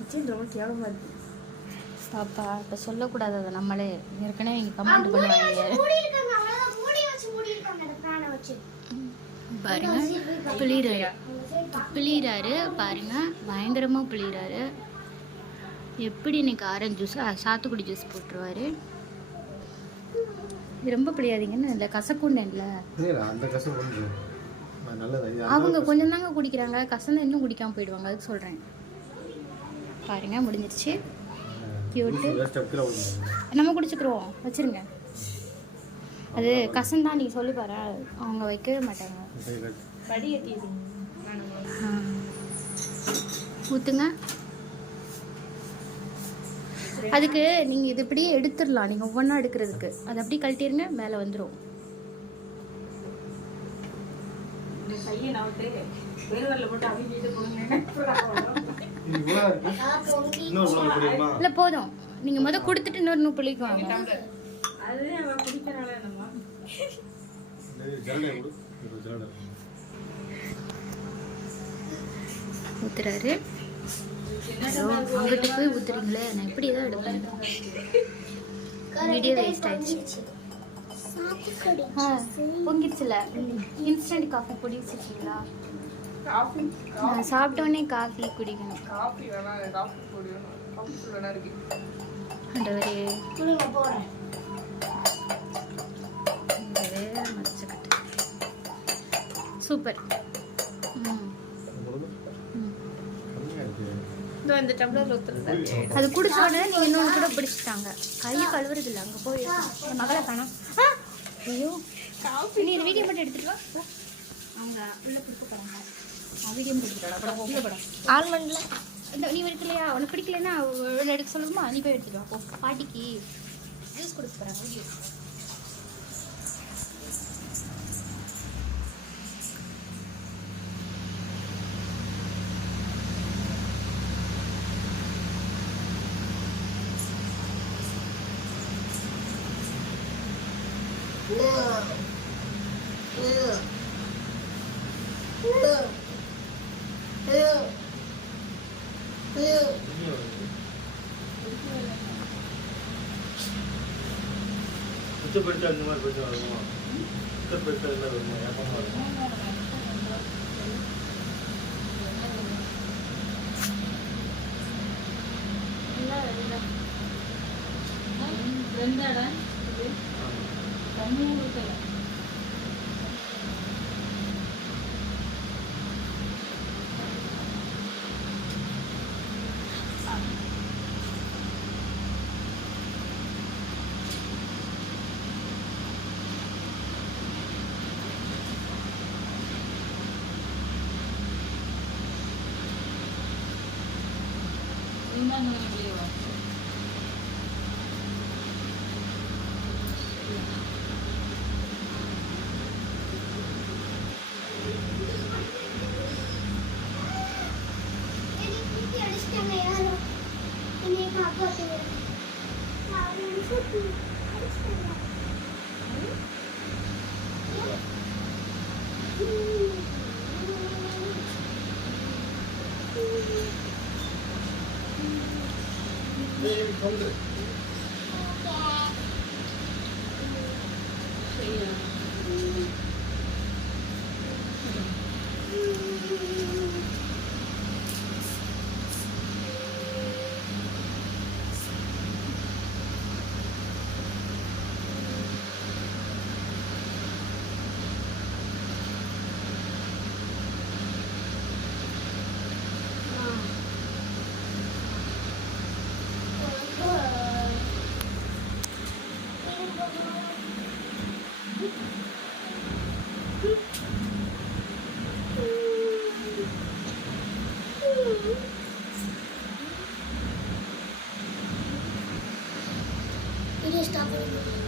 Kitchen ரொம்ப கேவலமாக இருக்குது. பாப்பா இப்போ சொல்லக்கூடாது, அதை நம்மளே ஏற்கனவே இங்கே கமெண்ட் பண்ணுவாங்க பாருங்க. பிழிறாரு பாருங்க, பயங்கரமாக பிழிறாரு. எப்படி இன்னைக்கு ஆரஞ்சு ஜூஸ் சாத்துக்குடி ஜூஸ் போட்டுருவாரு. ரொம்ப பிழியாதீங்கன்னு இல்லை, கசக்குண்டு இல்லை அவங்க கொஞ்சம் தாங்க குடிக்கிறாங்க, கசந்து இன்னும் குடிக்காமல் போயிடுவாங்க, அதுக்கு சொல்கிறேன். பாருங்க முடிஞ்சிருச்சு. கியூட்டு நம்ம குடிச்சுக்கிறோம், வச்சுருங்க. அது கசந்தான் நீங்கள் சொல்லி பாரு, அவங்க வைக்கவே மாட்டாங்க. ஊற்றுங்க. அதுக்கு நீங்கள் இது இப்படியே எடுத்துடலாம், நீங்கள் ஒவ்வொன்றா எடுக்கிறதுக்கு அதை அப்படியே கழட்டிடுங்க, மேலே வந்துடும். இல்லை போதும், நீங்கள் முதல் கொடுத்துட்டு இன்னொரு புளிக்குவாங்க. ஊத்துறாரு. அங்கிட்டு போய் ஊத்துறீங்களே, நான் எப்படி தான் எடுப்பேன். வீடியோ வேஸ்ட் ஆயிடுச்சு. பொங்கிடுச்சுல. இன்ஸ்டன்ட் காஃபி பொடி வச்சுருக்கீங்களா? சாப்பிட்டோன்னே காஃபி குடிக்கணும். சூப்பர். அது குடிச்ச உடனே நீங்க இன்னொன்று கூட பிடிச்சிட்டாங்க. கையை கழுவுறது இல்லை, அங்கே போய் மகளை காணோம். ஐயோ நீ இந்த வீடியோ மட்டும் எடுத்துட்டு வா. அவங்க உள்ள கொடுக்க போறாங்க. வீடியோ எடுத்துட்டு ஆல்மண்ட்ல இந்த நீ எடுக்கலையா? உனக்கு பிடிக்கலன்னா எடுக்க சொல்லுமா, நீ போய் எடுத்துட்டு வா. பாட்டிக்கு ஜூஸ் கொடுக்க போறாங்க. வீடியோ அந்த மாதிரி பிரச்சனை வருமா? பிரச்சனை வருமா? ஏப்பமா வருமா? Video stop.